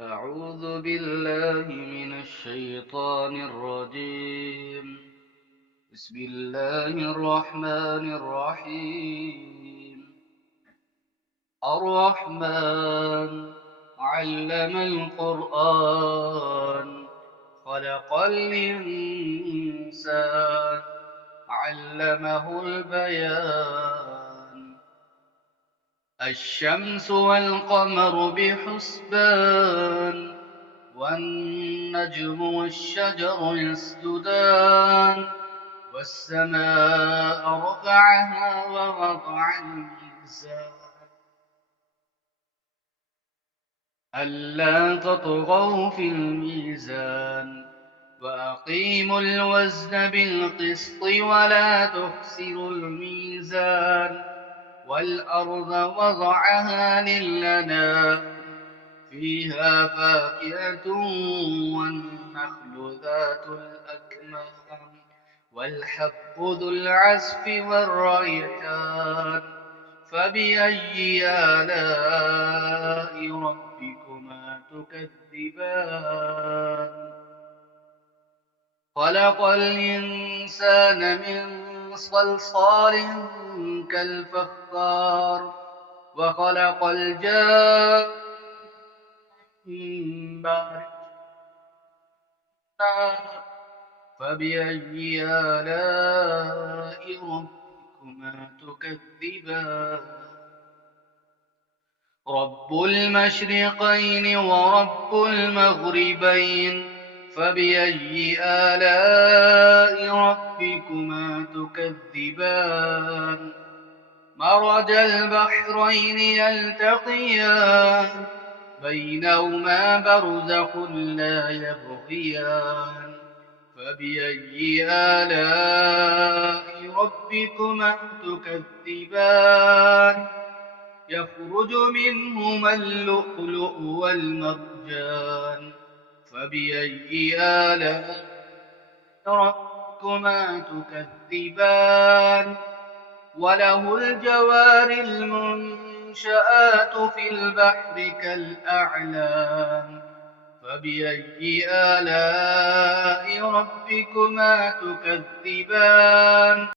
أعوذ بالله من الشيطان الرجيم. بسم الله الرحمن الرحيم. الرحمن علم القرآن خلق الإنسان علمه البيان. الشمس والقمر بحسبان والنجم والشجر يسجدان والسماء رفعها ووضع الميزان ألا تطغوا في الميزان وأقيموا الوزن بالقسط ولا تخسروا الميزان والأرض وضعها للأنام فيها فاكهة والنخل ذات الأكمام والحب ذو العصف والريحان فبأي آلاء ربكما تكذبان خلق الإنسان من صلصال كالفخار وخلق الجان من مارج فبأي آلاء ربكما تكذبان رب المشرقين ورب المغربين فبأي آلاء ربكما تكذبان مرج البحرين يلتقيان بينهما برزخ لا يبغيان فبأي آلاء ربكما تكذبان يخرج منهما اللؤلؤ والمرجان فبأي آلاء ربكما تكذبان وله الجوار المنشآت في البحر كالأعلام فبأي آلاء ربكما تكذبان